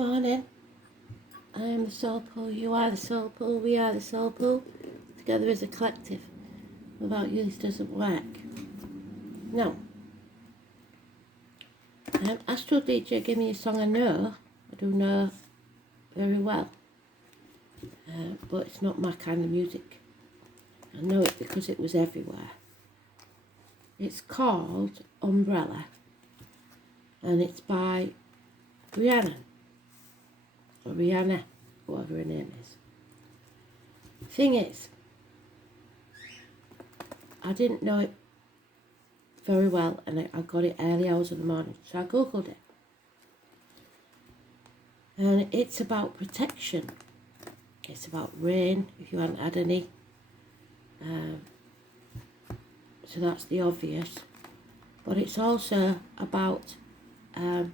morning. I am the soul pool, you are the soul pool, we are the soul pool. Together as a collective. Without you this doesn't work. No. Astro DJ gave me a song I know. I do know very well. But it's not my kind of music. I know it because it was everywhere. It's called Umbrella. And it's by Rihanna. Or Rihanna, whatever her name is. Thing is, I didn't know it very well, and I got it early hours of the morning, so I googled it. And it's about protection. It's about rain, if you haven't had any. So that's the obvious. But it's also about a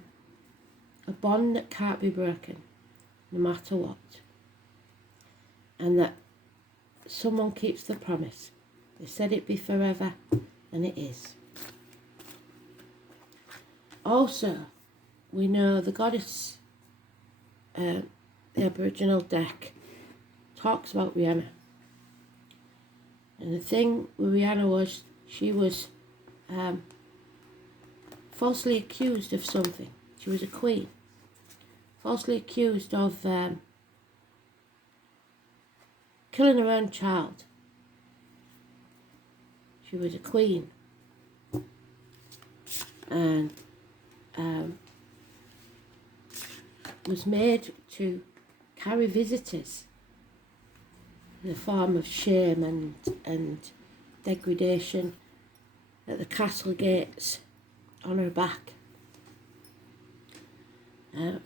bond that can't be broken, no matter what. And that someone keeps the promise. They said it'd be forever, and it is. Also, we know the goddess, the Aboriginal deck, talks about Rihanna. And the thing with Rihanna was, she was falsely accused of something. She was a queen. Falsely accused of killing her own child. She was a queen. And was made to carry visitors in the form of shame and degradation at the castle gates on her back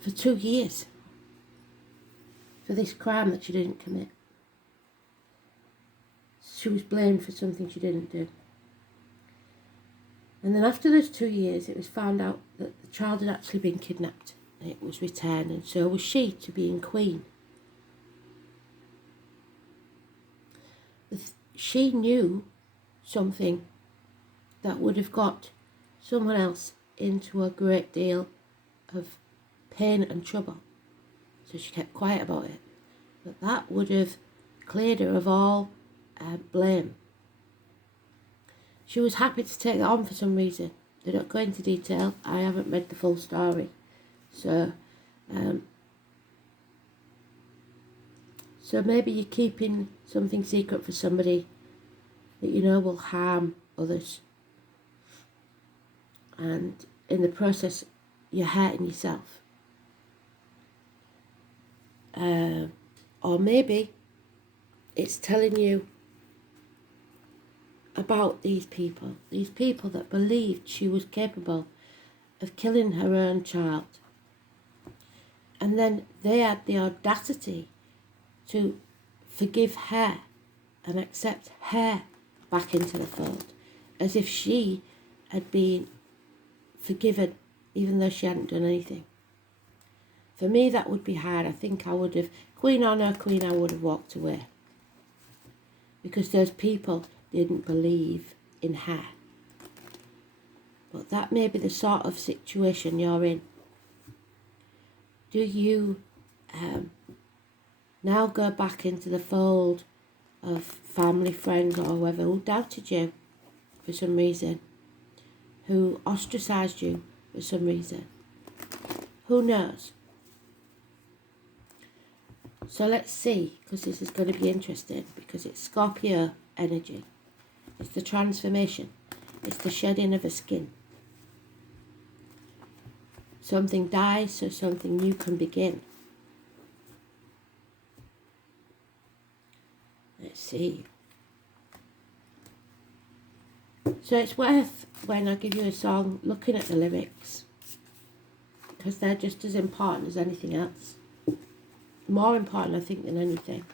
for 2 years for this crime that she didn't commit. She was blamed for something she didn't do. And then after those 2 years, it was found out that the child had actually been kidnapped and it was returned, and so was she to being queen. She knew something that would have got someone else into a great deal of pain and trouble. So she kept quiet about it. But that would have cleared her of all blame. She was happy to take that on for some reason. They don't go into detail. I haven't read the full story. So maybe you're keeping something secret for somebody that you know will harm others. And in the process, you're hurting yourself. Or maybe it's telling you about these people that believed she was capable of killing her own child. And then they had the audacity to forgive her and accept her back into the fold, as if she had been forgiven even though she hadn't done anything. For me, that would be hard. I think I would have, queen or no queen, I would have walked away. Because those people didn't believe in her. But that may be the sort of situation you're in. Do you now go back into the fold of family, friends or whoever who doubted you for some reason, who ostracised you for some reason? Who knows? So let's see, because this is going to be interesting, because it's Scorpio energy. It's the transformation. It's the shedding of a skin. Something dies so something new can begin. Let's see. So it's worth, when I give you a song, looking at the lyrics, because they're just as important as anything else. More important, I think, than anything.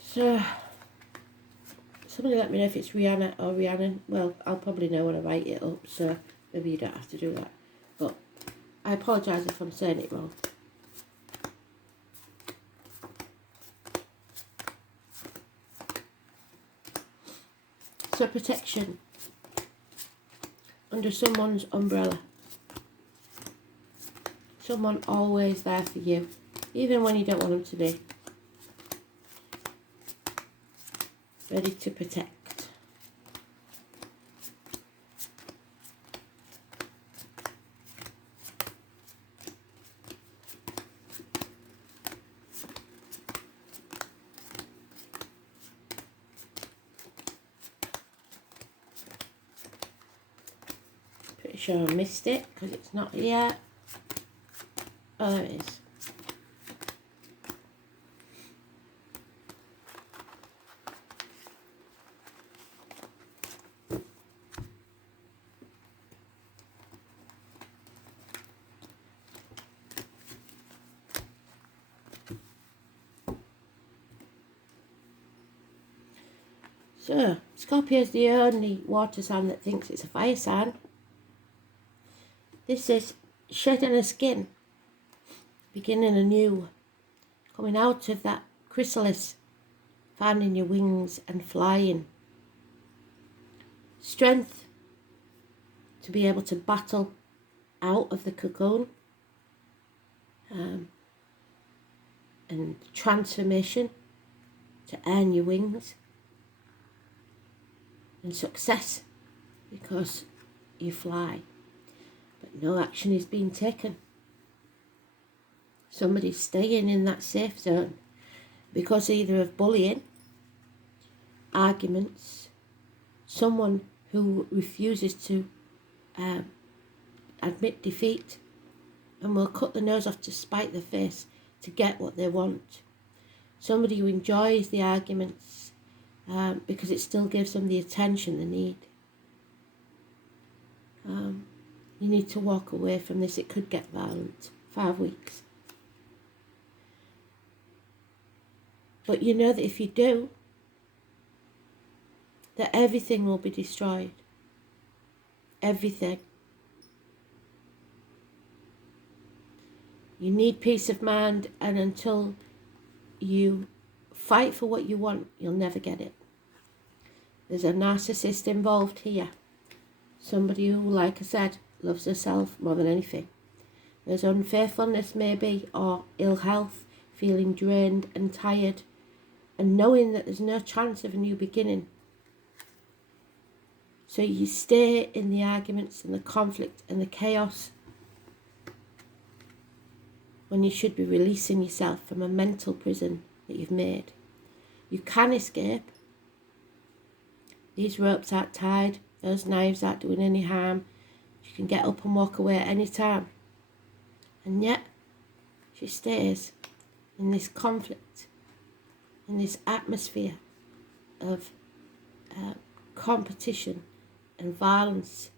So, somebody let me know if it's Rihanna or Rhiannon. Well, I'll probably know when I write it up, so maybe you don't have to do that. But I apologise if I'm saying it wrong. So protection. under someone's umbrella. Someone always there for you, even when you don't want them to be. Ready to protect. Pretty sure I missed it because it's not here. Oh, there it is. So, Scorpio is the only water sign that thinks it's a fire sign. This is shedding a skin, beginning anew, coming out of that chrysalis, finding your wings and flying. Strength to be able to battle out of the cocoon, and transformation to earn your wings, and success because you fly, but no action is being taken. Somebody's staying in that safe zone because either of bullying, arguments, someone who refuses to admit defeat and will cut the nose off to spite their face to get what they want. Somebody who enjoys the arguments because it still gives them the attention they need. You need to walk away from this. It could get violent. 5 weeks. But you know that if you do, that everything will be destroyed. Everything. You need peace of mind, and until you fight for what you want, you'll never get it. There's a narcissist involved here. Somebody who, like I said, loves herself more than anything. There's unfaithfulness maybe, or ill health, feeling drained and tired, and knowing that there's no chance of a new beginning. So you stay in the arguments and the conflict and the chaos when you should be releasing yourself from a mental prison that you've made. You can escape. These ropes aren't tied. Those knives aren't doing any harm. You can get up and walk away at any time. And yet, she stays in this conflict, in this atmosphere of competition and violence,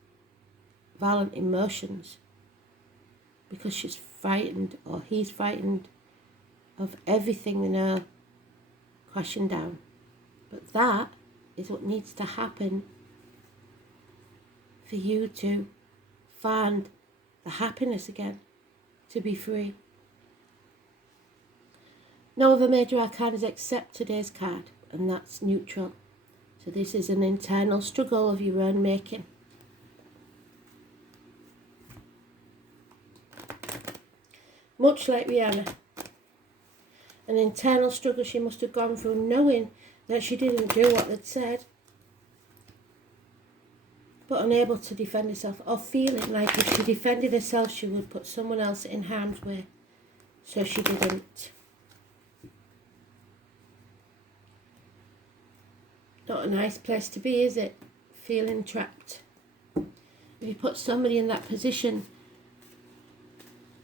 violent emotions, because she's frightened, or he's frightened, of everything they know crashing down. But that is what needs to happen for you to find the happiness again, to be free. No other major arcanas except today's card, and that's neutral. So this is an internal struggle of your own making. Much like Rihanna. An internal struggle she must have gone through, knowing that she didn't do what they'd said, but unable to defend herself, or feeling like if she defended herself she would put someone else in harm's way. So she didn't. Not a nice place to be, is it? Feeling trapped. If you put somebody in that position,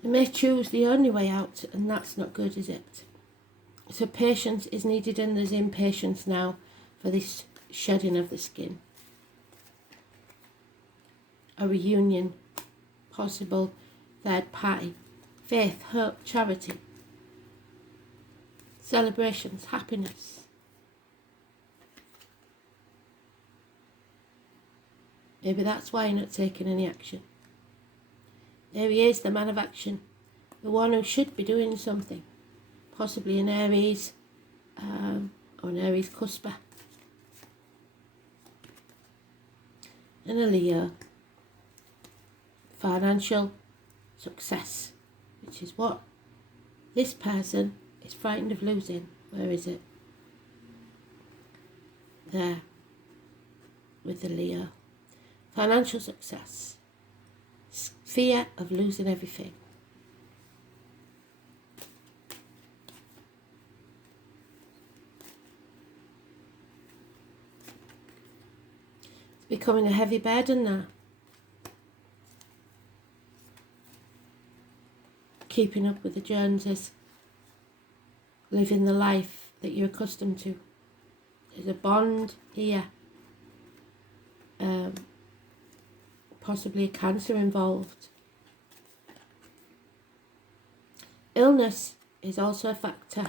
they may choose the only way out, and that's not good, is it? So patience is needed, and there's impatience now for this shedding of the skin. A reunion, possible third party, faith, hope, charity, celebrations, happiness. Maybe that's why you're not taking any action. There he is, the man of action, the one who should be doing something, possibly an Aries or an Aries cusper, and a Leo. financial success, which is what this person is frightened of losing. Where is it? There, with the Leo. Financial success. Fear of losing everything. It's becoming a heavy burden now. Keeping up with the Joneses. Living the life that you're accustomed to. There's a bond here. Possibly a cancer involved. Illness is also a factor.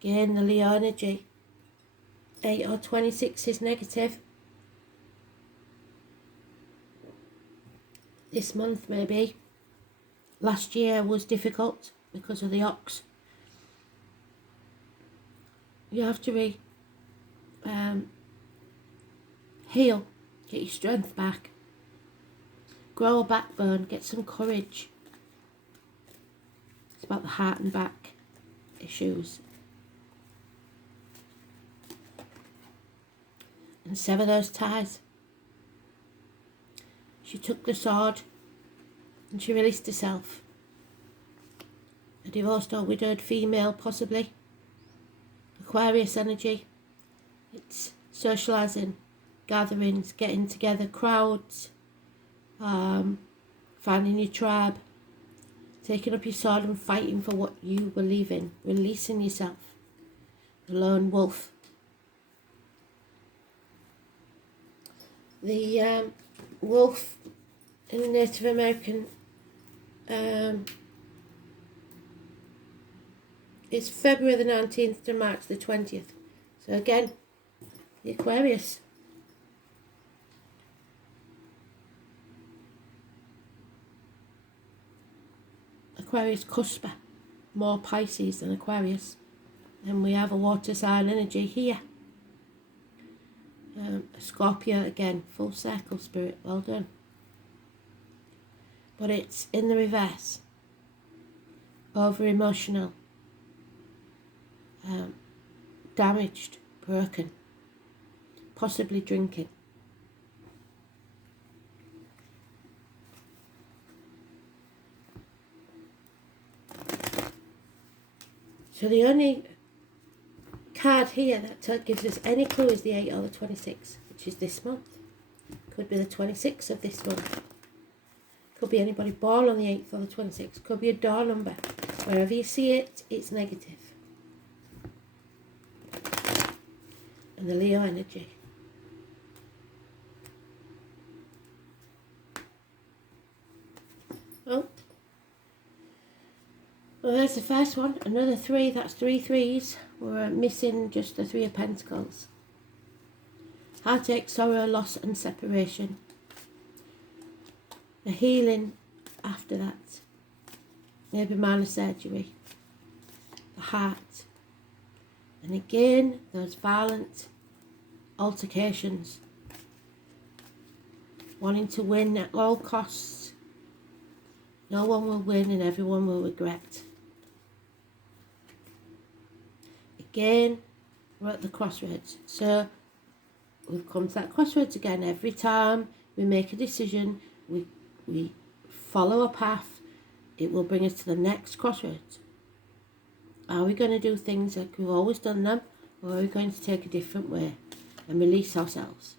Again, the Leo energy. 8 or 26 is negative. This month maybe. Last year was difficult because of the ox. You have to heal, get your strength back, grow a backbone, get some courage. It's about the heart and back issues. And sever those ties. She took the sword and she released herself. A divorced or widowed female, possibly. Aquarius energy. It's socialising, gatherings, getting together, crowds, finding your tribe, taking up your sword and fighting for what you believe in, releasing yourself. The lone wolf. The wolf in the Native American is February the 19th to March the 20th. So again, the Aquarius. Aquarius cusper, more Pisces than Aquarius. Then we have a water sign energy here. A Scorpio again, full circle spirit, well done. But it's in the reverse. Over emotional. Damaged, broken. Possibly drinking. So the only card here that gives us any clue is the 8 or the 26, which is this month. Could be the 26th of this month. Could be anybody born on the 8th or the 26th. Could be a door number. Wherever you see it, it's negative. And the Leo energy. Oh. Well, there's the first one. Another 3. That's 3 threes. We're missing just the 3 of Pentacles. Heartache, sorrow, loss and separation. The healing after that. Maybe minor surgery. The heart. And again, those violent altercations. Wanting to win at all costs. No one will win and everyone will regret. Again, we're at the crossroads. So we've come to that crossroads again. Every time we make a decision, we follow a path, it will bring us to the next crossroads. Are we going to do things like we've always done them, or are we going to take a different way and release ourselves?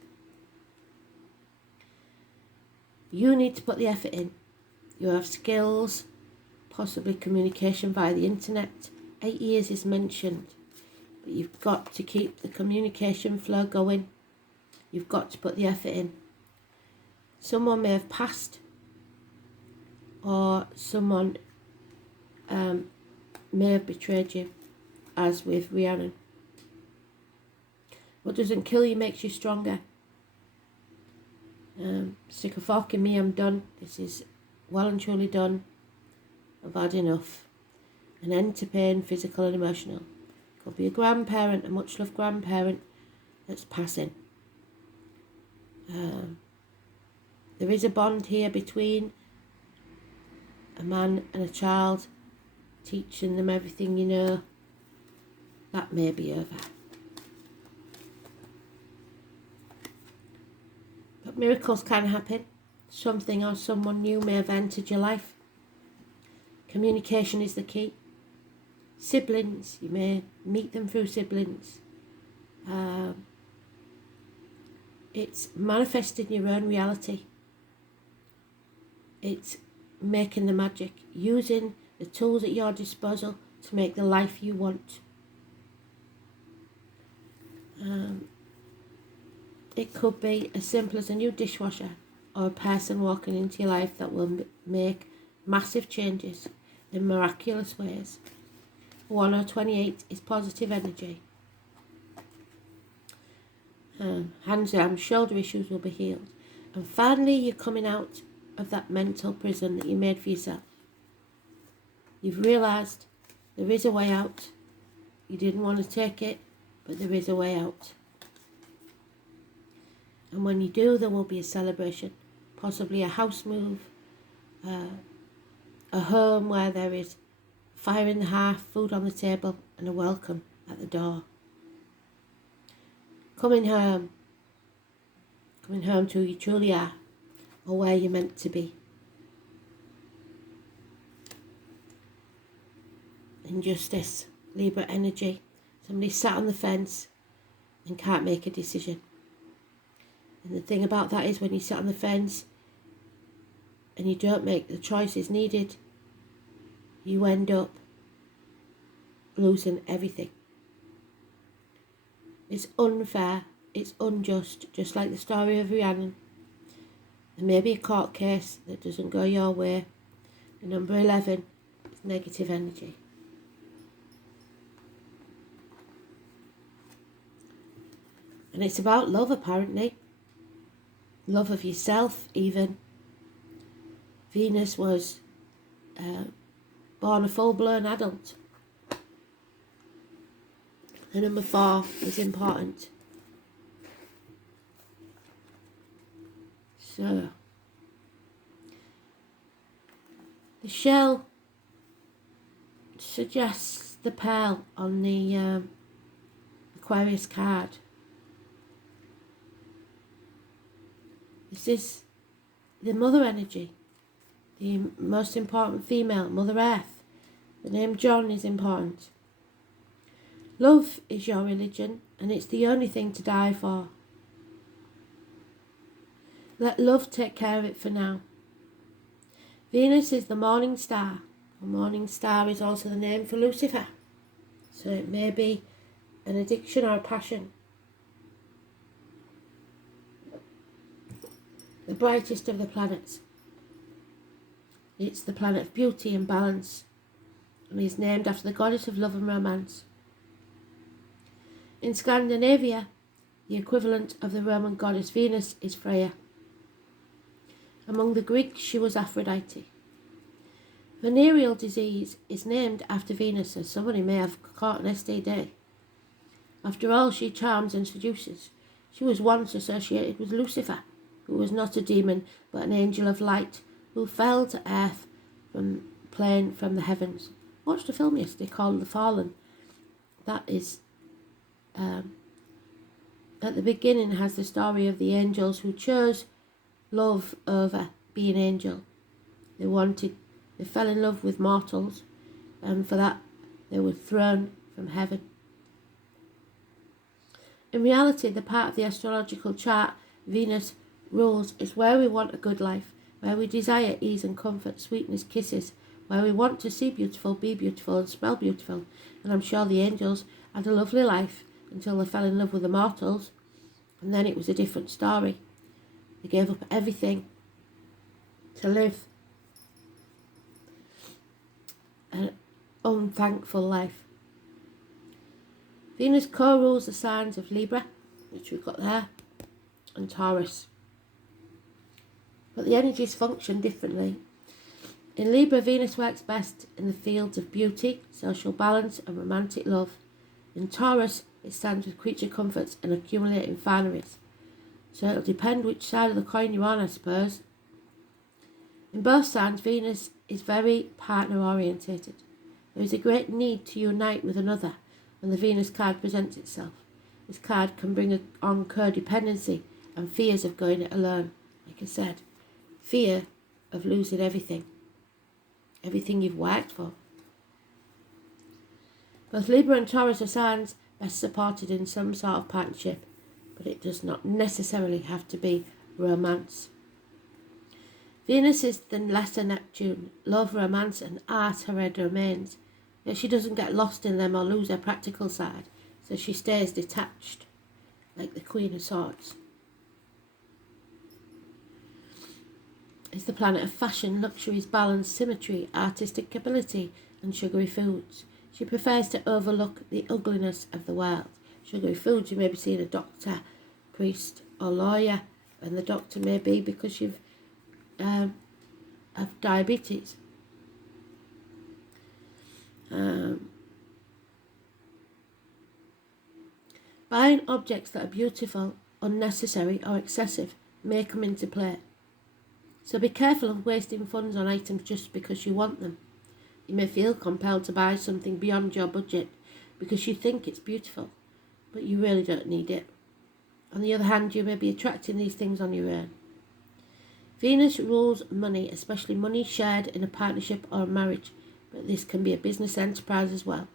You need to put the effort in. You have skills, possibly communication via the internet. 8 years is mentioned. But you've got to keep the communication flow going. You've got to put the effort in. Someone may have passed, or someone may have betrayed you, as with Rhiannon. What doesn't kill you makes you stronger. Stick a fork in me, I'm done. This is well and truly done. I've had enough. An end to pain, physical and emotional. Could be a grandparent, a much loved grandparent that's passing. There is a bond here between a man and a child, teaching them everything you know. That may be over. But miracles can happen. Something or someone new may have entered your life. Communication is the key. Siblings, you may meet them through siblings. It's manifesting your own reality. It's making the magic, using the tools at your disposal to make the life you want. It could be as simple as a new dishwasher or a person walking into your life that will make massive changes in miraculous ways. 1028 is positive energy. Hands, arms, shoulder issues will be healed. And finally, you're coming out of that mental prison that you made for yourself. You've realised there is a way out. You didn't want to take it, but there is a way out. And when you do, there will be a celebration, possibly a house move, a home where there is fire in the hearth, food on the table, and a welcome at the door. Coming home to who you truly are, or where you're meant to be. Injustice, Libra energy. Somebody sat on the fence and can't make a decision. And the thing about that is when you sit on the fence and you don't make the choices needed, you end up losing everything. It's unfair, it's unjust, just like the story of Rhiannon. There may be a court case that doesn't go your way. And number 11 is negative energy. And it's about love, apparently. Love of yourself, even. Venus was born a full-blown adult. And number 4 is important. So, the shell suggests the pearl on the Aquarius card. This is the mother energy, the most important female, Mother Earth. The name John is important. Love is your religion, and it's the only thing to die for. Let love take care of it for now. Venus is the morning star. The morning star is also the name for Lucifer. So it may be an addiction or a passion. The brightest of the planets. It's the planet of beauty and balance, and is named after the goddess of love and romance. In Scandinavia, the equivalent of the Roman goddess Venus is Freya. Among the Greeks, she was Aphrodite. Venereal disease is named after Venus, as somebody may have caught an STD. After all, she charms and seduces. She was once associated with Lucifer, who was not a demon, but an angel of light, who fell to earth from the heavens. Watched a film yesterday called The Fallen. That is, at the beginning, has the story of the angels who chose love over being angel. They fell in love with mortals, and for that they were thrown from heaven. In reality, the part of the astrological chart Venus rules is where we want a good life, where we desire ease and comfort, sweetness, kisses, where we want to see beautiful, be beautiful, and smell beautiful. And I'm sure the angels had a lovely life until they fell in love with the mortals, and then it was a different story. They gave up everything to live an unthankful life. Venus co-rules the signs of Libra, which we've got there, and Taurus. But the energies function differently. In Libra, Venus works best in the fields of beauty, social balance, and romantic love. In Taurus, it stands with creature comforts and accumulating fineries. So it'll depend which side of the coin you're on, I suppose. In both signs, Venus is very partner orientated. There is a great need to unite with another when the Venus card presents itself. This card can bring on codependency and fears of going it alone. Like I said, fear of losing everything you've worked for. Both Libra and Taurus are signs best supported in some sort of partnership, but it does not necessarily have to be romance. Venus is the lesser Neptune. Love, romance and art are her domains. Yet she doesn't get lost in them or lose her practical side, so she stays detached, like the Queen of Swords. It's the planet of fashion, luxuries, balance, symmetry, artistic ability and sugary foods. She prefers to overlook the ugliness of the world. Sugary foods, you may be seeing a doctor, priest or lawyer, and the doctor may be because you've have diabetes. Buying objects that are beautiful, unnecessary or excessive may come into play. So be careful of wasting funds on items just because you want them. You may feel compelled to buy something beyond your budget because you think it's beautiful, but you really don't need it. On the other hand, you may be attracting these things on your own. Venus rules money, especially money shared in a partnership or a marriage, but this can be a business enterprise as well.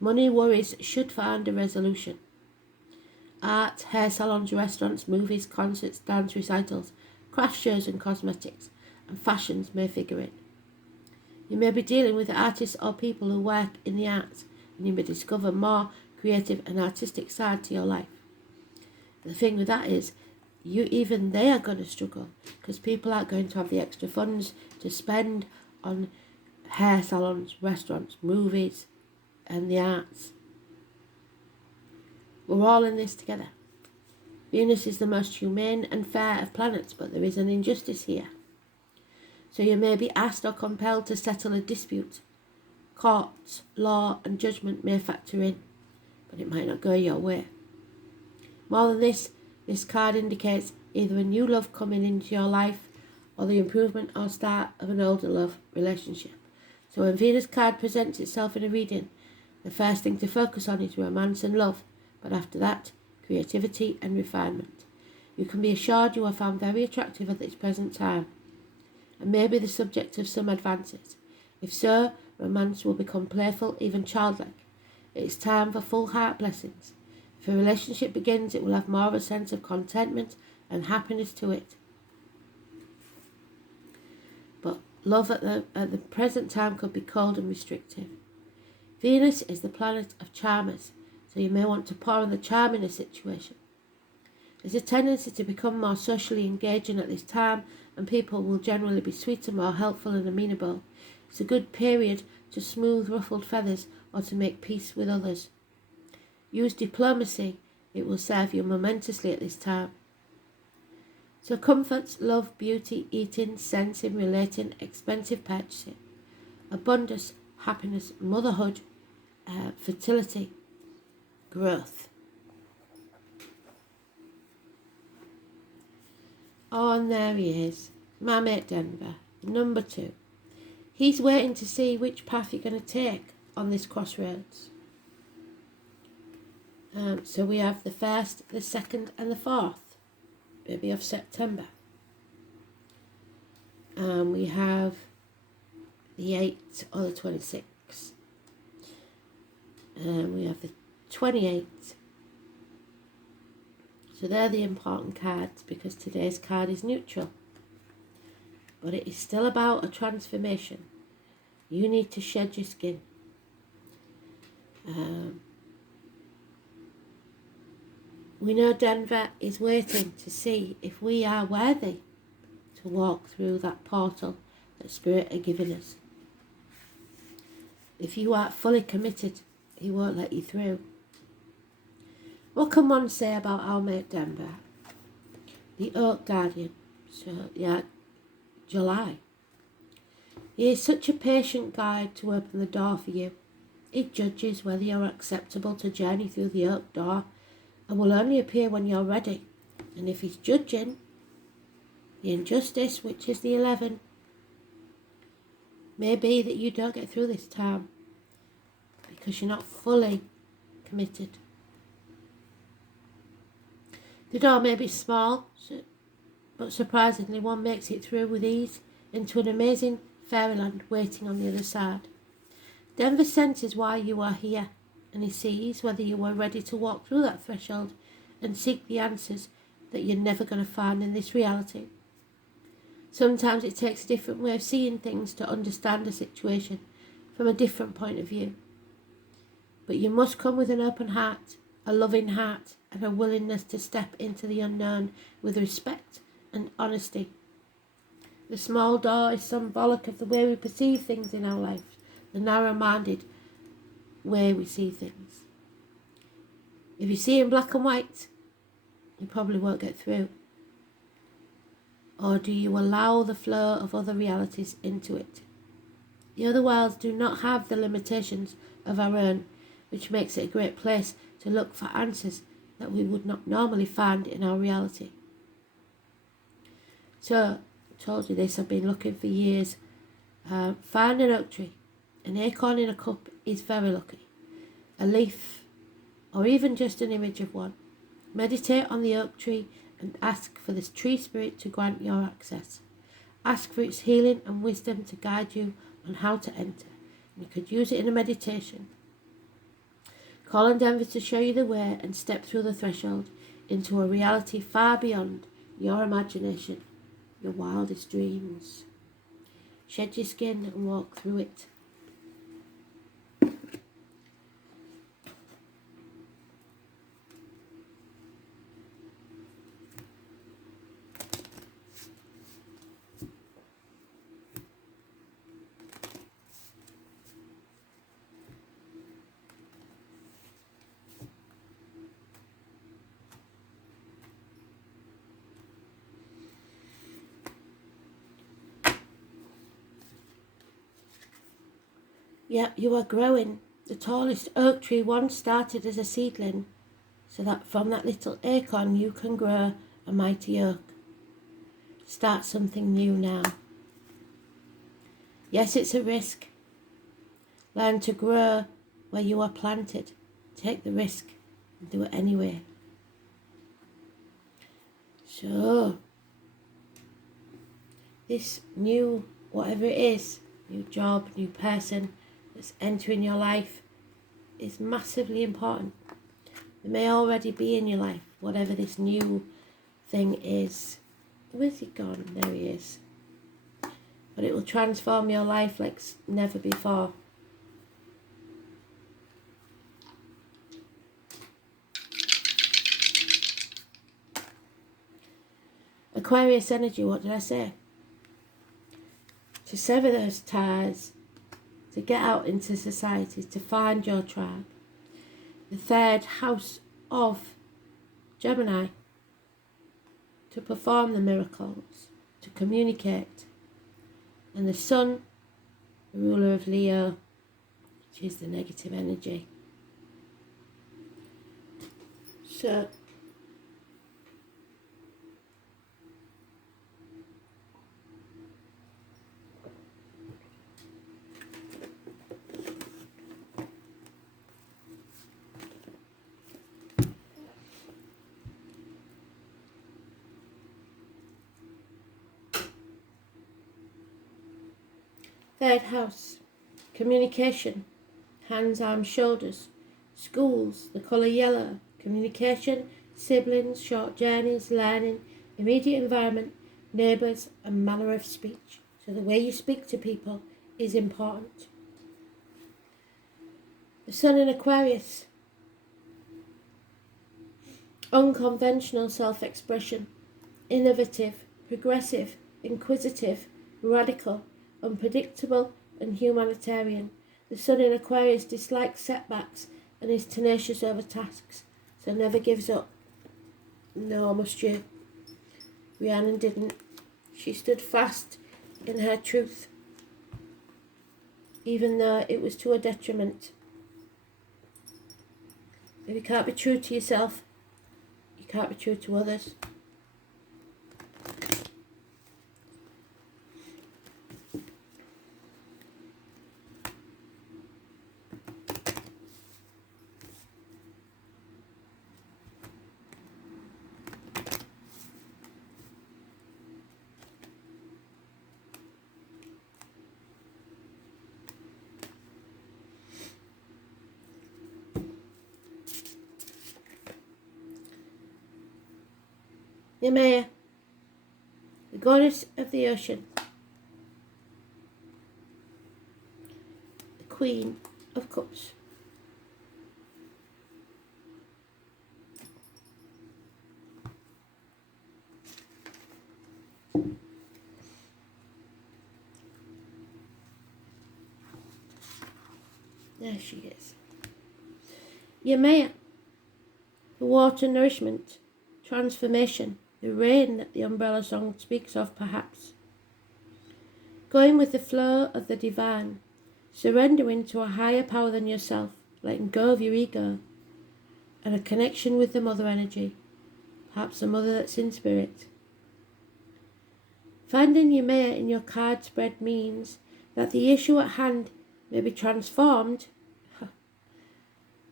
Money worries should find a resolution. Art, hair salons, restaurants, movies, concerts, dance recitals, craft shows and cosmetics, and fashions may figure in. You may be dealing with artists or people who work in the arts, and you may discover more creative and artistic side to your life. The thing with that is, they are going to struggle because people aren't going to have the extra funds to spend on hair salons, restaurants, movies and the arts. We're all in this together. Venus is the most humane and fair of planets, but there is an injustice here. So you may be asked or compelled to settle a dispute. Courts, law and judgment may factor in, but it might not go your way. More than this card indicates either a new love coming into your life or the improvement or start of an older love relationship. So when Venus card presents itself in a reading, the first thing to focus on is romance and love, but after that, creativity and refinement. You can be assured you are found very attractive at this present time and may be the subject of some advances. If so, romance will become playful, even childlike. It is time for full heart blessings. If a relationship begins, it will have more of a sense of contentment and happiness to it. But love at the present time could be cold and restrictive. Venus is the planet of charmers, so you may want to pour on the charm in a situation. There's a tendency to become more socially engaging at this time, and people will generally be sweeter, more helpful and amenable. It's a good period to smooth ruffled feathers or to make peace with others. Use diplomacy, it will serve you momentously at this time. So comforts, love, beauty, eating, sensing, relating, expensive purchasing, abundance, happiness, motherhood, fertility, growth. Oh, and there he is, my mate Denver, number 2. He's waiting to see which path you're going to take on this crossroads. So we have the 1st, the 2nd and the 4th, maybe of September. We have the 8th or the 26th. We have the 28th. So they're the important cards because today's card is neutral. But it is still about a transformation. You need to shed your skin. We know Denver is waiting to see if we are worthy to walk through that portal that Spirit are giving us. If you aren't fully committed, he won't let you through. What can one say about our mate Denver? The Oak Guardian. So, yeah, July. He is such a patient guide to open the door for you. He judges whether you're acceptable to journey through the oak door and will only appear when you're ready. And if he's judging the injustice, which is the 11, may be that you don't get through this time because you're not fully committed. The door may be small, but surprisingly one makes it through with ease into an amazing fairyland waiting on the other side. Denver senses why you are here, and he sees whether you are ready to walk through that threshold and seek the answers that you're never going to find in this reality. Sometimes it takes a different way of seeing things to understand a situation from a different point of view. But you must come with an open heart, a loving heart, and a willingness to step into the unknown with respect and honesty. The small door is symbolic of the way we perceive things in our life, the narrow-minded way we see things. If you see in black and white, you probably won't get through. Or do you allow the flow of other realities into it? The other worlds do not have the limitations of our own, which makes it a great place to look for answers that we would not normally find in our reality. So, I told you this, I've been looking for years. Find an oak tree. An acorn in a cup is very lucky. A leaf, or even just an image of one. Meditate on the oak tree and ask for this tree spirit to grant your access. Ask for its healing and wisdom to guide you on how to enter. You could use it in a meditation. Call on Denver to show you the way and step through the threshold into a reality far beyond your imagination, your wildest dreams. Shed your skin and walk through it. Yep, you are growing. The tallest oak tree once started as a seedling, so that from that little acorn you can grow a mighty oak. Start something new now. Yes, it's a risk. Learn to grow where you are planted. Take the risk and do it anyway. So, this new, whatever it is, new job, new person that's entering your life is massively important. It may already be in your life, whatever this new thing is. Where's he gone? There he is. But it will transform your life like never before. Aquarius energy, what did I say? To sever those ties, to get out into society, to find your tribe. The third house of Gemini, to perform the miracles, to communicate. And the sun, the ruler of Leo, which is the negative energy. So, third house, communication, hands, arms, shoulders, schools, the colour yellow, communication, siblings, short journeys, learning, immediate environment, neighbours, and manner of speech. So the way you speak to people is important. The sun in Aquarius, unconventional self-expression, innovative, progressive, inquisitive, radical, unpredictable and humanitarian. The sun in Aquarius dislikes setbacks and is tenacious over tasks, so never gives up. Nor must you. Rhiannon didn't. She stood fast in her truth, even though it was to her detriment. If you can't be true to yourself, you can't be true to others. Nemea, the goddess of the ocean, the Queen of Cups. There she is. Yemaya, the water nourishment, transformation, the rain that the umbrella song speaks of perhaps. Going with the flow of the divine, surrendering to a higher power than yourself, letting go of your ego, and a connection with the mother energy, perhaps a mother that's in spirit. Finding Yemaya in your card spread means that the issue at hand may be transformed.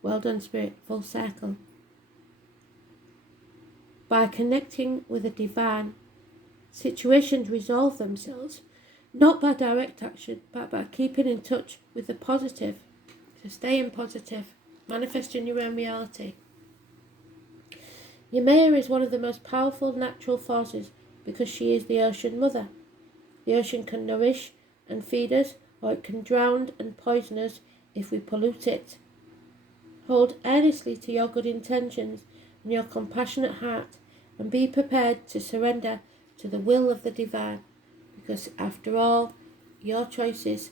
Well done, Spirit, full circle. By connecting with the divine, situations resolve themselves, not by direct action, but by keeping in touch with the positive. So staying positive, manifesting your own reality. Yemaya is one of the most powerful natural forces because she is the ocean mother. The ocean can nourish and feed us, or it can drown and poison us if we pollute it. Hold earnestly to your good intentions and your compassionate heart, and be prepared to surrender to the will of the divine, because after all, your choices,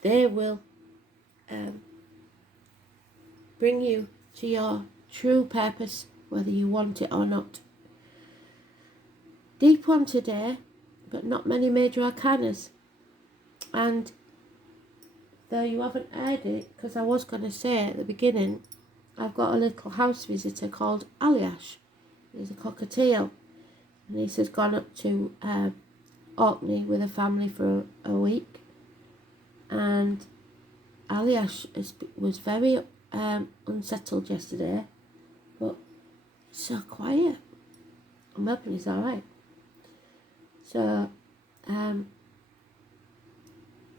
they will bring you to your true purpose, whether you want it or not. Deep one today, but not many major arcanas. And though you haven't heard it, because I was going to say at the beginning, I've got a little house visitor called Aliash. He's a cockatiel, and he has gone up to Orkney with a family for a week, and Aliash was very unsettled yesterday, but so quiet. I'm hoping he's alright. So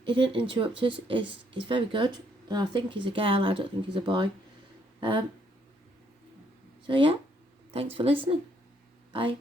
he didn't interrupt us. He's very good. I think he's a girl, I don't think he's a boy. So yeah, thanks for listening. Bye.